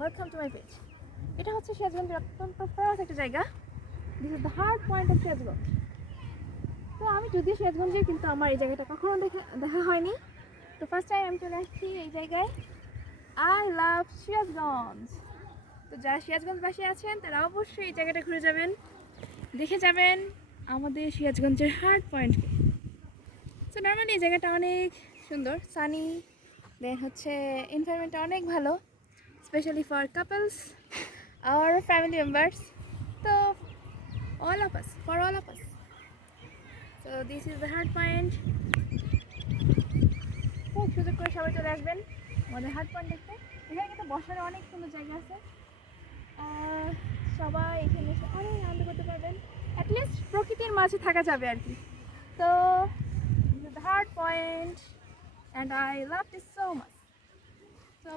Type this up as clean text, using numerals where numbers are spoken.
Welcome to my page. এটা হচ্ছে সিরাজগঞ্জের অত্যন্ত ফেমাস একটা জায়গা। This is the heart point of Sirajganj. তো আমি যদিও সিরাজগঞ্জের, কিন্তু আমার এই জায়গাটা কখনো দেখা হয়নি। তো ফার্স্ট টাইম আমি চলে আসছি এই জায়গায়। I love Sirajganj. তো যারা সিরাজগঞ্জবাসী আছেন তারা অবশ্যই এই জায়গাটা ঘুরে যাবেন, দেখে যাবেন আমাদের সিরাজগঞ্জের হার্ট পয়েন্টকে। তো নর্মালি এই জায়গাটা অনেক সুন্দর, সানি, দেন হচ্ছে এনভায়রনমেন্টটা অনেক ভালো, স্পেশালি ফর কাপলস আর ফ্যামিলি মেম্বার্স। তো for all of us. So this is the hard point. খুব সুযোগ করে সবাই চলে আসবেন আমাদের হার্ট পয়েন্ট দেখতে। এখানে কিন্তু বসার অনেক সুন্দর জায়গা আছে। সবাই এখানে এসে অনেক আনন্দ করতে পারবেন, অ্যাটলিস্ট প্রকৃতির মাঝে থাকা যাবে আর কি। তো this is the hard point and I love this so much. So